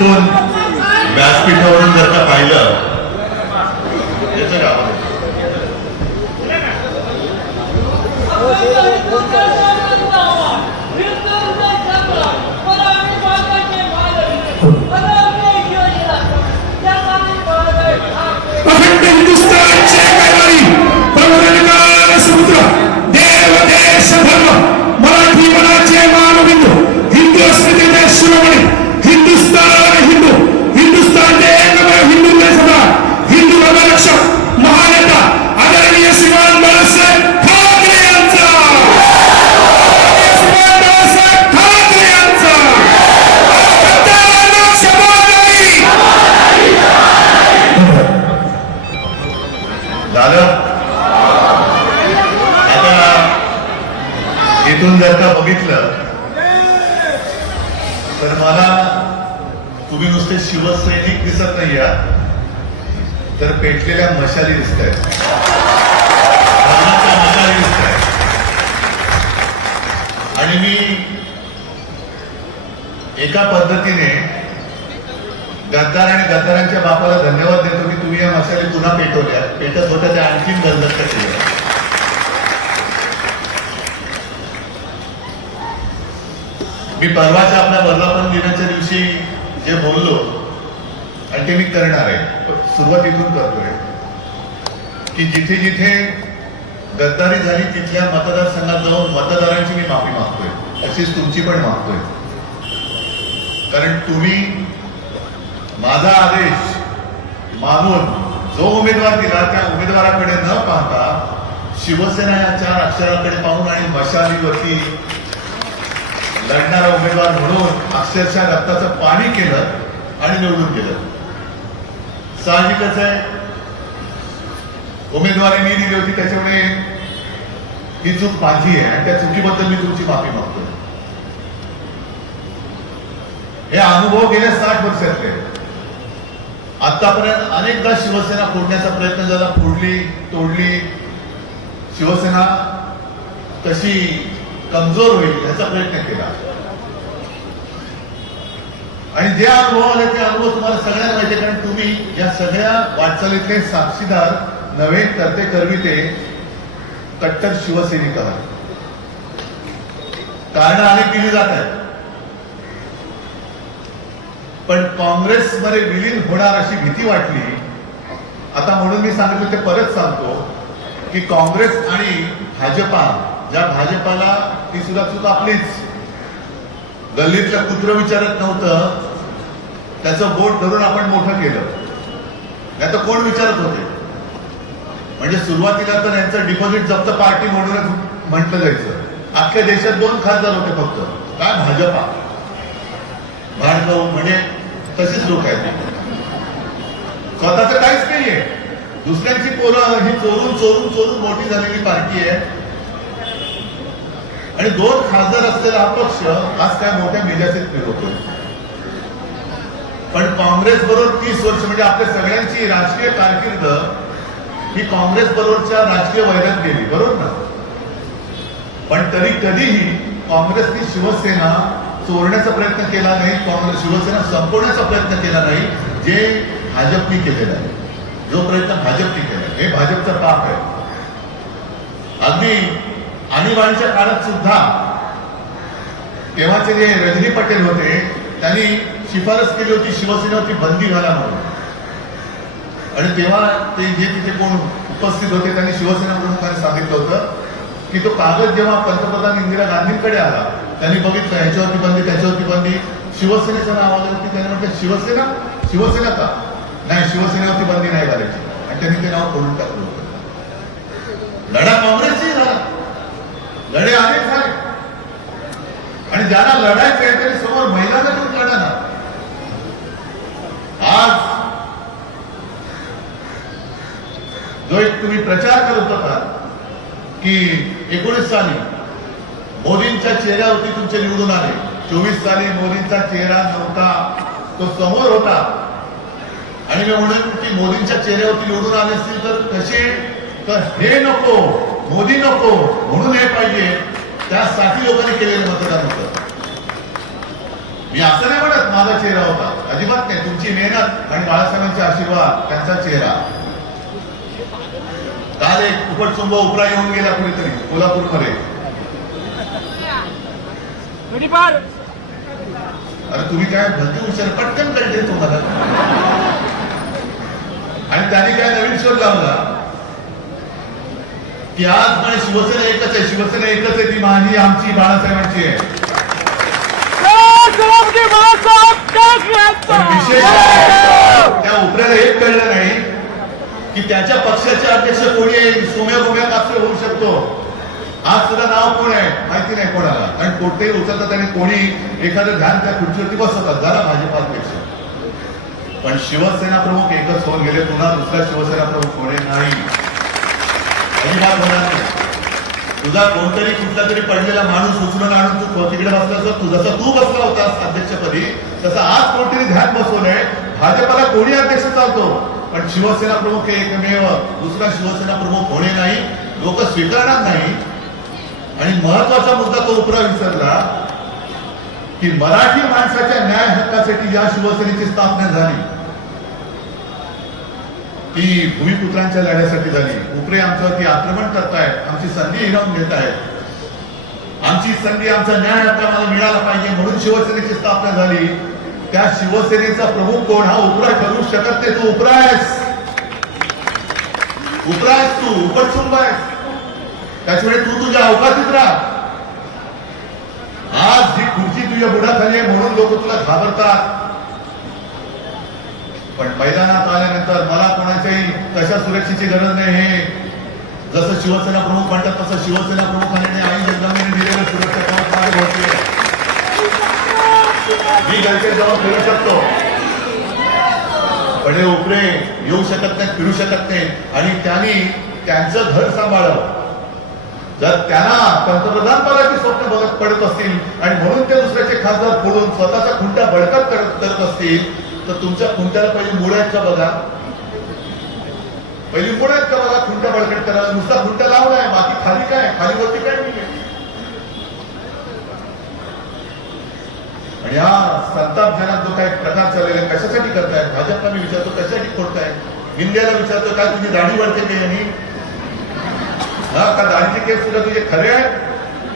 इथून व्यासपीठावरून जर का पाहिलं याचं गाव अखंड हिंदुस्थानचे कैवारी पर्वतनिकाल समुद्र देव देश धर्म मराठी मनाचे मानबिंदू हिंदू अस्मितेचे शिरोमणी हिंदुस्थान हिंदू हिंदुस्थानचे एकमेव हिंदू देशभक्त हिंदू धर्मरक्षक महानेता आदरणीय श्रीमान बाळासाहेब ठाकरे यांचा श्रीमान बाळासाहेब ठाकरे यांचा झालं. आता इथून जर का बघितलं तर मला तुम्ही नुसते शिवसैनिक दिसत नाही आहात तर पेटलेल्या मशाली दिसत आहेत, मशाली दिसत आहेत. आणि मी एका पद्धतीने गद्दार आणि गद्दारांच्या बापाला धन्यवाद देतो की तुम्ही या मशाली पुन्हा पेटवल्या, पेटत होत्या त्या आणखीन गंधत केल्या. मी परवाच्या आपल्या वर्धापन दिनाच्या दिवशी जे बोललो आणि ते मी करणार आहे, सुरुवात इथून करतोय की जिथे जिथे गद्दारी झाली तिथल्या मतदारसंघात जाऊन मतदारांची मी माफी मागतोय, अशीच तुमची पण मागतोय. कारण तुम्ही माझा आदेश मानून जो उमेदवार दिला त्या उमेदवाराकडे न पाहता शिवसेना या 4 अक्षराकडे पाहून आणि मशालीवरती लढणारा उमेदवार म्हणून अक्षरशः रक्ताचं पाणी केलं आणि निवडून गेलं. साहजिकच आहे, उमेदवारी मी दिली होती त्याच्यामुळे ही चूक माझी आहे आणि त्या चुकीबद्दल मी तुमची माफी मागतो. हे अनुभव गेल्या 60 वर्षातले. आतापर्यंत अनेकदा शिवसेना फोडण्याचा प्रयत्न झाला, फोडली तोडली. शिवसेना कशी कमजोर होईल याचा प्रयत्न केला आणि जे अनुभव आले ते अनुभव तुम्हाला सगळ्यांना माहिती, कारण तुम्ही या सगळ्या वाटचालीतले साक्षीदार नव्हे करते करविते कट्टर शिवसैनिक आहात. कारण अनेक दिली जात आहेत, पण काँग्रेसमध्ये विलीन होणार अशी भीती वाटली. आता म्हणून मी सांगितलं ते परत सांगतो की काँग्रेस आणि भाजपा, ज्या भाजपाला ती सुद्धा चूक आपलीच, गल्लीतलं कुत्र विचारत नव्हतं त्याचं बोट धरून आपण मोठं केलं, नाही तर कोण विचारत होते. म्हणजे सुरुवातीला तर यांचं डिपॉझिट जप्त पार्टी म्हणूनच म्हटलं जायचं. अख्ख्या देशात 2 खासदार होते फक्त, काय भाजपा भाडकाऊ, म्हणजे तशीच लोक आहेत. स्वतःच काहीच नाहीये, दुसऱ्यांची पोरं ही चोरून चोरून चोरून मोठी झालेली पार्टी आहे. आणि 2 खासदार असलेला हा पक्ष आज काय मोठ्या मेजासीत फिरवतोय. पण काँग्रेस बरोबर 30 वर्ष, म्हणजे आपल्या सगळ्यांची राजकीय कारकीर्द ही काँग्रेस बरोबरच्या राजकीय वैरात गेली, बरोबर ना. पण तरी कधीही काँग्रेसनी शिवसेना चोरण्याचा प्रयत्न केला नाही, काँग्रेस शिवसेना संपवण्याचा प्रयत्न केला नाही, जे भाजपनी केलेला आहे. जो प्रयत्न भाजपनी केला हे भाजपचं पाप आहे. अगदी आणीबाणीच्या काळात सुद्धा तेव्हाचे जे रजनी पटेल होते त्यांनी शिफारस केली होती शिवसेनेवरती बंदी घाला म्हणून. आणि तेव्हा ते जे तिथे कोण उपस्थित होते त्यांनी शिवसेना प्रमुखांनी सांगितलं होतं की तो कागद जेव्हा पंतप्रधान इंदिरा गांधींकडे आला त्यांनी बघितलं ह्याच्यावरती बंदी त्याच्यावरती बंदी, शिवसेनेचं नाव आलं होती. त्यांनी म्हटलं शिवसेना शिवसेना का नाही, शिवसेनेवरती बंदी नाही घालायची, आणि त्यांनी ते नाव खोडून टाकलं होतं. लढा काँग्रेसची झाला, लढे अनेक झाले, आणि ज्याला लढायचं आहे तरी समोर महिलांना घेऊन लढा ना. आज जो एक तुम्ही प्रचार करत होता की 19 साली मोदींच्या चेहऱ्यावरती तुमचे निवडून आले, 24 साली मोदींचा चेहरा नव्हता, तो समोर होता. आणि मी म्हणून की मोदींच्या चेहऱ्यावरती निवडून आले असतील तर कसे, तर हे नको, मोदी नको, म्हणून हे पाहिजे, त्यासाठी लोकांनी केलेलं मतदान होतं. मी असं नाही म्हणत माझा चेहरा होता, अजिबात नाही. तुमची मेहनत आणि बाळासाहेबांचे आशीर्वाद, त्यांचा चेहरा. काल एक उपटसुंब उपरा येऊन गेला कुणीतरी कोल्हापूरमध्ये. अरे तुम्ही काय भलती हुशार, पटकन कळते तुम्हाला. आणि त्याने काय नवीन शोध लावला की आज म्हणे शिवसेना एकच आहे, शिवसेना एकच आहे, ती माझी, आमची, बाळासाहेबांची आहे. पण विशेष त्या उपऱ्याला एक कळलं नाही की त्याच्या पक्षाचे अध्यक्ष कोणी आहे. सोम्या गोम्या कापसे होऊ शकतो. आज सुद्धा नाव कोण आहे माहिती नाही कोणाला. कारण कोणतेही उचलतात आणि कोणी एखादं ध्यान त्या खुर्चीवरती बसवतात, जरा भाजपाध्यक्ष. पण शिवसेना प्रमुख एकच होऊन गेले, पुन्हा दुसरा शिवसेना प्रमुख होणे नाही, अजिबात होणार नाही. तुझा कोणतरी कुठला तरी पडलेला माणूस उचलून आणून तू तिकडे बसला, तू जसं तू बसला होतास अध्यक्षपदी, तसं आज कोणतरी ध्यान बसवलंय. भाजपाला कोणी अध्यक्ष चालतो, पण शिवसेना प्रमुख हे एकमेव, दुसरा शिवसेना प्रमुख होणे नाही, लोक स्वीकारणार नाही. आणि महत्वाचा मुद्दा तो उपरा विसरला की मराठी माणसाच्या न्याय हक्कासाठी या शिवसेनेची स्थापना झाली, ती भूमिपुत्रांच्या लढ्यासाठी झाली. उपरे आमच्यावरती आक्रमण करतायत, आमची संधी हिरावून घेत आहेत, आमची संधी, आमचा न्याय हक्क आम्हाला मिळाला पाहिजे म्हणून शिवसेनेची स्थापना झाली. त्या शिवसेनेचा प्रमुख कोण हा उपरा ठरू शकत नाही. तू उपरा आहेस, उपरा आहेस, तू उपटसुंब आहेस. त्याच्यामुळे तू तुझ्या अवकाशात राहा. आज जी खुर्ची तुझ्या बुडाखाली आहे म्हणून लोक तुला घाबरतात. पण मैदानात आल्यानंतर मला कोणाच्याही कशा सुरक्षेची गरज नाही. हे जसं शिवसेना प्रमुख म्हणतात तसं शिवसेना प्रमुखाने आई जगदंबेने दिलेलं सुरक्षा कवच माझ्या भोवती आहे. मी गलते जवळ फिरू शकतो, पण हे उपरे येऊ शकत नाही, फिरू शकत नाही. आणि त्यांनी त्यांचं घर सांभाळलं. जर त्यांना पंतप्रधान पदाची स्वप्न बघत पडत असतील आणि म्हणून ते दुसऱ्याचे खासदार फोडून स्वतःचा खुंटा बळकट करत असतील, तर तुमच्या खुंट्याला पहिली मुळ आहेत का बघा, पहिली मुळ आहेत का बघा. खुंटा बळकट करायला नुसता खुंटा लावलाय, बाकी खाली काय, खाली वरती काय नाही. आणि हा संतापजनक जो काही प्रकार चाललेला कशासाठी करतायत भाजपला मी विचारतो, कशासाठी खोडताय. इंडियाला विचारतो काय तुझी दाढी वाढते की यांनी, हा का दाढीचे केस सुद्धा तुझे खरे आहेत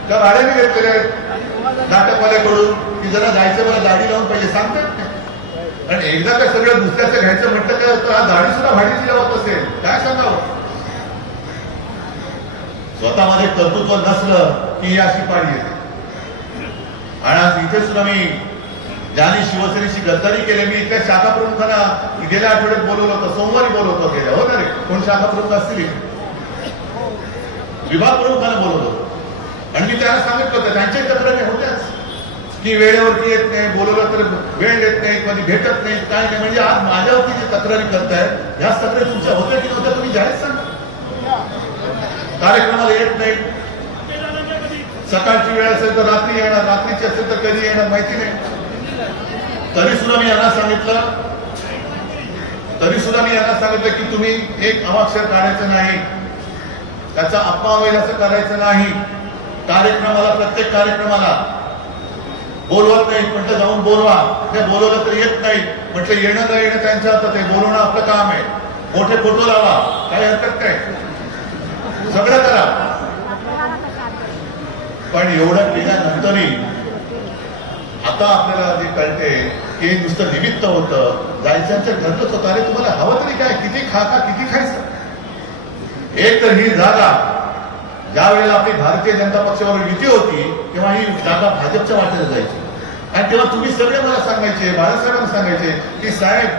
का भाड्याने घेतलेले आहेत नाटकवाल्याकडून की जरा जायचं मला दाढी लावून पाहिजे, सांगतात नाही. आणि एकदा काय सगळं दुसऱ्याचं घ्यायचं म्हटलं काय तर हा दाढी सुद्धा भाडीची लावत असेल, काय सांगावं. स्वतःमध्ये कर्तृत्व नसलं की अशी पाळी येते. आणि आज इथे सुद्धा मी ज्यांनी शिवसेनेची गद्दारी केली, मी इथल्या शाखा प्रमुखांना गेल्या आठवड्यात बोलवलं होतं, सोमवारी बोलवलं होतं. गेल्या हो ना रे, कोण शाखा प्रमुख असतील, विभाग प्रमुखांना बोलवलं. आणि मी त्यांना सांगितलं होतं त्यांच्याही तक्रारी होत्याच की वेळेवरती येत नाही, बोलवलं तर वेळ देत नाही, कधी भेटत नाही, काय नाही. म्हणजे आज माझ्यावरती जे तक्रारी करतायत ह्या तक्रारी तुमच्या होत्या की नव्हत्या तुम्ही जाहीर सांगा. कार्यक्रमाला येत नाही, सकाळची वेळ असेल तर रात्री येणार, रात्रीची असेल तर कधी येणार माहिती नाही. तरी सुद्धा मी यांना सांगितलं की तुम्ही एक अवाक्षर काढायचं नाही, त्याचा अपमान होईल असं करायचं नाही. कार्यक्रमाला, प्रत्येक कार्यक्रमाला बोलवत नाही म्हटलं जाऊन बोलवा, ते बोलवलं तर येत नाही म्हटलं येणं न येणं त्यांच्या हातात आहे, बोलवणं आपलं काम आहे. मोठे फोटो लावा, काही हरकत काय, सगळं करा. पण एवढं केल्यानंतरही आता आपल्याला जे कळते की नुसतं निमित्त होतं, जायचं ठरलंच होतं. अरे तुम्हाला हवं तरी काय, किती खा किती खायचं. एक तर ही जागा ज्या वेळेला आपली भारतीय जनता पक्षावर युती होती तेव्हा ही जागा भाजपच्या वाटेला जायची. आणि तेव्हा तुम्ही सगळे मला सांगायचे, बाळासाहेबांना सांगायचे की साहेब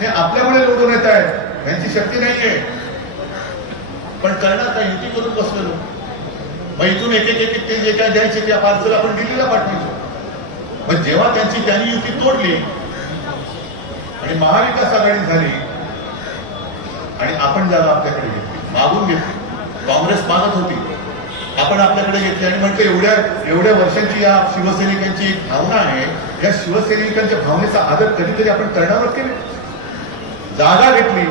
हे आपल्यामुळे निवडून येत आहेत, त्यांची शक्ती नाहीये. पण करणार काय, युती करून बसलेलो. मग इथून एक एक ते जे काय द्यायचे त्या पार्सल आपण दिल्लीला पाठवायचो. पण जेव्हा त्यांनी युती तोडली आणि महाविकास आघाडी झाली आणि आपण जागा आपल्याकडे घेतली, मागून घेतली. काँग्रेस मागत होती, आपण आपल्याकडे घेतली आणि म्हटलं एवढ्या वर्षांची या शिवसैनिकांची भावना आहे, या शिवसैनिकांच्या भावनेचा आदर कधीतरी आपण करणार केले. जागा घेतली,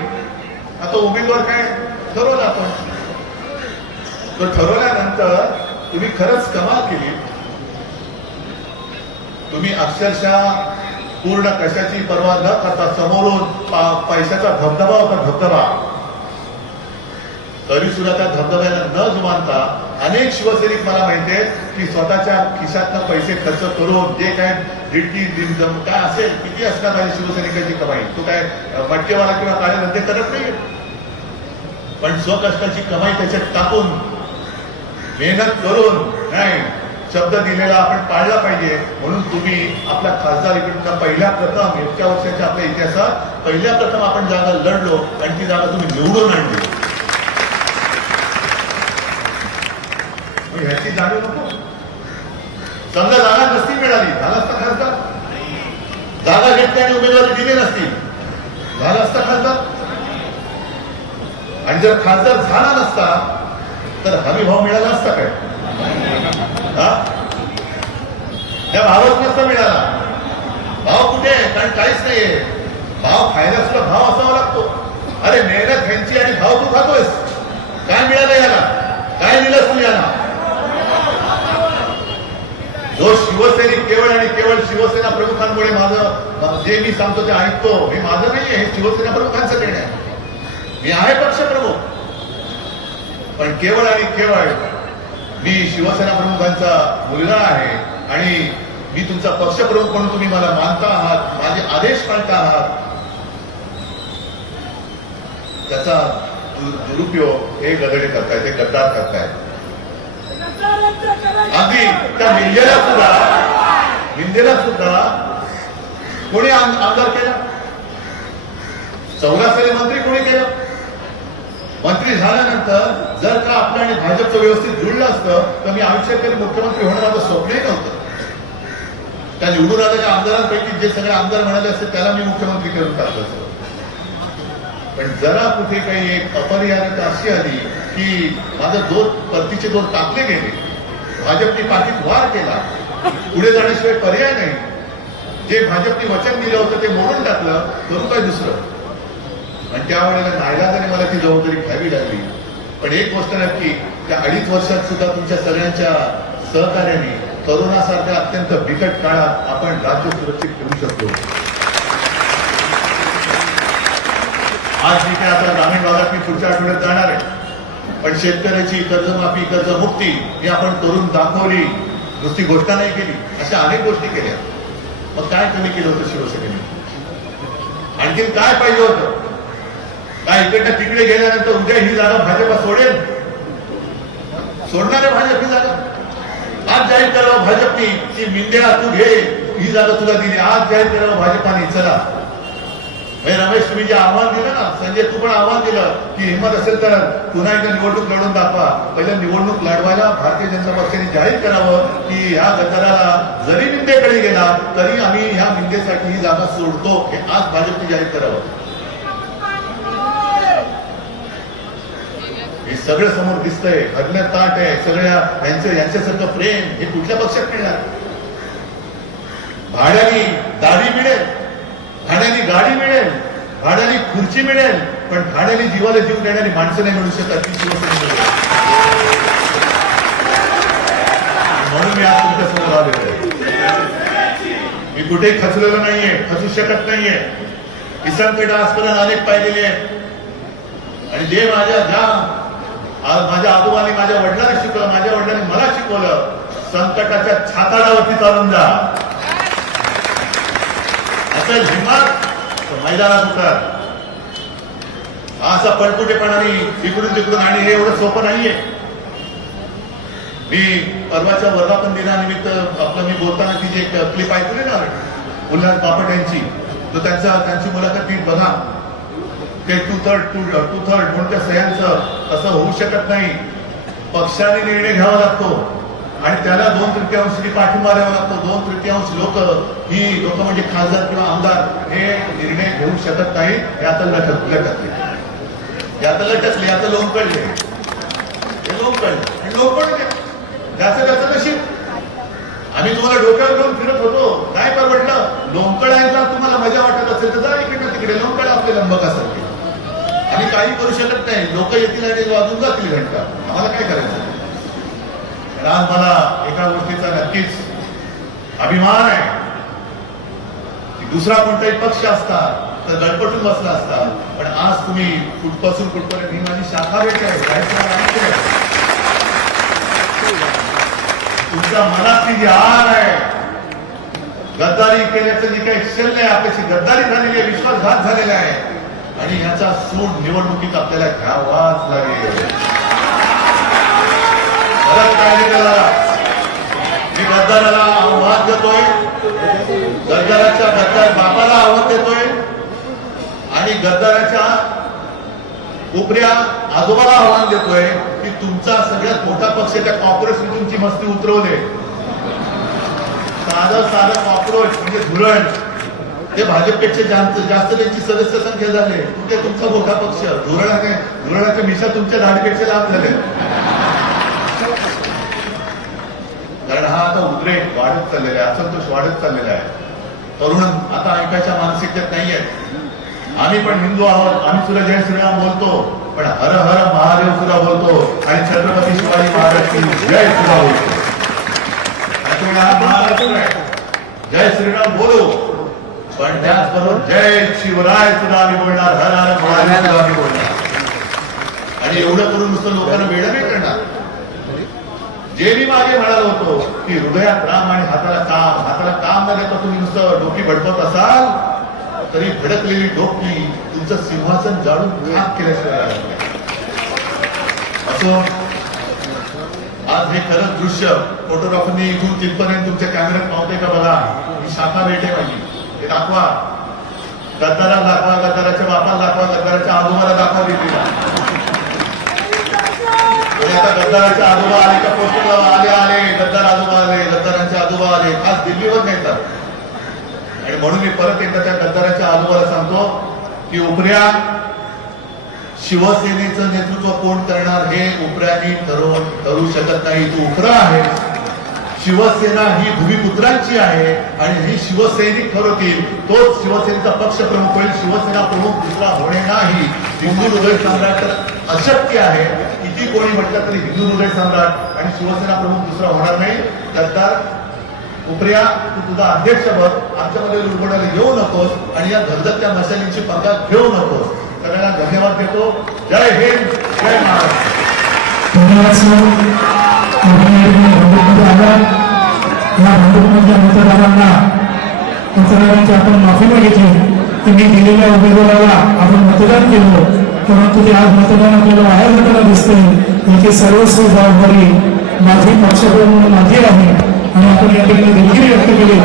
आता उमेदवार काय ठरवला आपण. तो ठरवल्यानंतर तुम्ही खरंच कमाल केली. तुम्ही अक्षरशः पूर्ण कशाची पर्वा न करता समोरून पैशाचा धबधबा होता, धबधबा, तरी सुद्धा त्या धबधब्याला न जुमानता अनेक शिवसैनिक मला माहिती आहे की स्वतःच्या खिशातनं पैसे खर्च करून जे काय रिट्टी दिनदम काय असेल, किती असणार माझ्या शिवसैनिकांची कमाई, तो काय मटकेवाला किंवा काळे धंदे करत नाही, पण स्वकष्टाची कमाई त्याच्यात टाकून मेहनत करून नाही शब्द दिलेला आपण पाळला पाहिजे. म्हणून तुम्ही आपल्या खासदारीकडून पहिल्या प्रथम इतक्या वर्षाच्या आपल्या इतिहासात पहिल्या प्रथम आपण जागा लढलो आणि ती जागा तुम्ही निवडून आणली. ह्याची जाणीव नको. समजा जागा नसती मिळाली, झाला असता खासदार, जागा घेतली आणि उमेदवारी दिली नसती, झाला असता खासदार. आणि जर खासदार झाला नसता तर हमी भाव मिळाला असता काय? त्या भावच नसता मिळाला. भाव कुठे आहे? कारण काहीच नाहीये. भाव खायला सुद्धा भाव असावा लागतो. अरे मेहनत ह्यांची आणि भाव तू खातोयस. काय मिळालं याला? काय दिलंस तू याला? जो शिवसैनिक केवळ आणि केवळ शिवसेना प्रमुखांमुळे माझं जे मी सांगतो ते ऐकतो, हे माझं नाहीये, हे शिवसेना प्रमुखांचं निर्णय आहे. मी आहे पक्षप्रमुख, पण केवळ आणि केवळ मी शिवसेना प्रमुखांचा मुलगा आहे आणि मी तुमचा पक्षप्रमुख म्हणून तुम्ही मला मानता आहात, माझे आदेश मानता आहात. त्याचा दुरुपयोग हे गदडे करतायत, हे गद्दार करतायत. अगदी त्या मिंदेला सुद्धा कोणी आमदार केला? 14 साली मंत्री कोणी केलं? मंत्री झाल्यानंतर जर का आपलं आणि भाजपचं व्यवस्थित जुळलं असतं तर मी आयुष्यात कधी मुख्यमंत्री होणं माझं स्वप्नही नव्हतं. त्या निवडून आलेल्या आमदारांपैकी जे सगळे आमदार म्हणाले असते त्याला मी मुख्यमंत्री करून टाकलं असतं. पण जरा कुठे काही एक अपरिहार्यता अशी आली की माझं परतीचे 2 टाकले गेले, भाजपने पाठीत वार केला, पुढे जाण्याशिवाय पर्याय नाही. जे भाजपने वचन दिलं होतं ते मोडून टाकलं, करू काय दुसरं? आणि त्यावेळेला नाईलाजाने मला ती जबाबदारी घ्यावी लागली. पण एक गोष्ट नक्की, त्या 2.5 वर्षात सुद्धा तुमच्या सगळ्यांच्या सहकार्याने करोनासारख्या अत्यंत बिकट काळात आपण राज्य सुरक्षित ठेवू शकतो. आज मी काय आता ग्रामीण भागात मी पुढच्या आठवड्यात जाणार आहे, पण शेतकऱ्याची कर्जमाफी, कर्जमुक्ती ही आपण करून दाखवली, नुसती घोषणा नाही केली, अशा अनेक गोष्टी केल्या. मग काय कमी केलं होतं शिवसेनेने? आणखीन काय पाहिजे होतं? काय इकडनं तिकडे गेल्यानंतर उद्या ही जागा भाजपा सोडेल? सोडणार आहे भाजप ही जागा? आज जाहीर करावं भाजपनी की मिंदेला तू घे, ही जागा तुला दिली. आज जाहीर करावं भाजपाने, चला. रमेश तुम्ही जे आव्हान दिलं ना, संजय तू पण आव्हान दिलं की हिंमत असेल तर पुन्हा एकदा निवडणूक लढून दाखवा. पहिल्या निवडणूक लढवायला भारतीय जनता पक्षाने जाहीर करावं की ह्या गद्दाराला जरी मिंदेकडे गेला तरी आम्ही ह्या मिंदेसाठी ही जागा सोडतो, हे आज भाजपने जाहीर करावं. हे सगळं समोर दिसतंय, घडलं ताट आहे सगळ्या यांच्यासारखं प्रेम हे कुठल्या पक्षात मिळणार? भाड्याने दाढी मिळेल, भाड्याने गाडी मिळेल, भाड्याने खुर्ची मिळेल, पण भाड्याने जीवाला जीव देणारी माणसं नाही मिळू शकत ती शिवसेना. म्हणून मी आज तुमच्यासमोर आलेलो आहे. मी कुठेही खचलेलो नाहीये, खचू शकत नाहीये. किसान पेठ आजपर्यंत अनेक पाहिलेले आहे आणि जे माझ्या आजोबांनी माझ्या वडिलांनी शिकवलं, माझ्या वडिलांनी मला शिकवलं, संकटाच्या छाताडावरती चालून जा. असं हिंमत मैदानात उतर. असा पळपुटेपणाने इकडून तिकडून आणि हे एवढं सोपं नाहीये. मी परवाच्या वर्धापन दिनानिमित्त आपलं मी बोलताना ती जी एक क्लिप ऐकली ना उल्हास बापट यांची, तर त्यांची मुलाखत नीट बघा. ते 2/3 म्हणून त्या सह्यांचं असं होऊ शकत नाही. पक्षाने निर्णय घ्यावा लागतो आणि त्याला 2/3 पाठिंबा द्यावा लागतो. 2/3 लोक ही लोक म्हणजे खासदार किंवा आमदार हे निर्णय घेऊ शकत नाही. हे आता लटकले, आता लोंबकळले, हे लोंबकळले. त्याचं नशीब. आम्ही तुम्हाला डोक्यावर घेऊन फिरत होतो, काय परवडलं? लोंबकळायला तुम्हाला मजा वाटत असेल तर जा इकडे तिकडे, लोंबकळ आपले लंबकासारखे. आम्ही काही करू शकत नाही. लोक येतील आणि वाजून जातील घंटा, आम्हाला काय करायचं? आज मला एका गोष्टीचा नक्कीच अभिमान आहे की दुसरा कोणताही पक्ष असता तर गडपटून बसला असता. पण आज तुम्ही कुठपासून कुठपर्यंत, ही माझी शाखा भेट आहे, तुमच्या मनातली जी आर आहे, गद्दारी केल्याचं जे काही शल्य आहे, आपल्याची गद्दारी झालेली आहे, विश्वासघात झालेला आहे, आणि याचा सूड निवडणुकीत आपल्याला घ्यावाच लागेल. मी गद्दाराला आव्हान देतोय, गद्दाराच्या गद्दार बापाला आव्हान देतोय, आणि गद्दाराच्या उपऱ्या आजोबाला आव्हान देतोय की तुमचा सगळ्यात मोठा पक्ष त्या कॉर्पोरेशन तुमची मस्ती उतरवले. साधं कॉक्रोच म्हणजे धुरण, ते भाजपपेक्षा जास्त त्यांची सदस्य संख्या झाले. कुठे तुमचा मोठा पक्ष, धुरणाच्या मिशा तुमच्या दाढीपेक्षा लाभ झाले. कारण हा आता उद्रेक वाढत चाललेला आहे, असंतोष वाढत चाललेला आहे. तरुण आता ऐकायच्या मानसिकतेत नाहीये. आम्ही पण हिंदू आहोत, आम्ही सुद्धा जय श्रीराम बोलतो, पण हर हर महादेव सुद्धा बोलतो, आणि छत्रपती शिवाजी महाराज जय सुद्धा बोलतो. हा महाराष्ट्र आहे, जय श्रीराम बोलू, पण त्याचबरोबर जय शिवराय सुद्धा आम्ही बोलणार, हर हर महादेव सुद्धा आम्ही बोलणार. आणि एवढं करून नुसतं लोकांना वेळ नाही करणार. जे मी मागे म्हणालो होतो की हृदयात राम आणि हाताला काम न देता तुम्ही नुसतं डोकी भडकवत असाल तरी भडकलेली डोकी तुमचं सिंहासन जाळून खाक केल्याशिवाय असो. आज हे खरंच दृश्य फोटोग्राफरनी इथून तिथपर्यंत तुमच्या कॅमेऱ्यात पावते का बघा. ही शाखा भेट आहे माझी, हे दाखवा. गद्दाराला दाखवा, गद्दाराच्या बापाला दाखवा, गद्दाराच्या आजोबाला दाखवा दिल्लीला. आणि आता गद्दाराचे आजोबा आले का पोस्टरला आले गद्दार आजोबा आले, गद्दारांचे आजोबा आले, खास दिल्लीवर नेतात. आणि म्हणून मी परत एकदा त्या गद्दाराच्या आजोबाला सांगतो की उपऱ्या शिवसेनेचं नेतृत्व कोण करणार हे उपऱ्यानी ठरू शकत नाही. तो उपरा आहे, शिवसेना ही भूमिपुत्रांची आहे, आणि ही शिवसैनिक ठरवतील, तोच शिवसेनेचा पक्ष प्रमुख होईल. शिवसेना प्रमुख दुसरा होणे नाही. हिंदू हृदय सम्राट तर अशक्य आहे. किती कोणी म्हटलं तरी हिंदू हृदय सम्राट आणि शिवसेना प्रमुख दुसरा होणार नाही. गद्दार उपऱ्या, तू तुझा अध्यक्ष बघ, आमच्यामध्ये दुर्गुणाला येऊ नकोस, आणि या धगधगत्या मशालींची पंगा घेऊ नकोस. सगळ्यांना धन्यवाद देतो. जय हिंद, जय महाराष्ट्र. या भाजपमधल्या मतदारांची आपण माफी मागितली. त्यांनी दिलेल्या उमेदवाराला आपण मतदान केलं, परंतु ते आज मतदान आपल्याला बाहेर जाताना दिसते. याची सर्वस्व जबाबदारी माझी पक्षप्रमुख माझी आहे, आणि आपण या ठिकाणी दिलगिरी व्यक्त केली.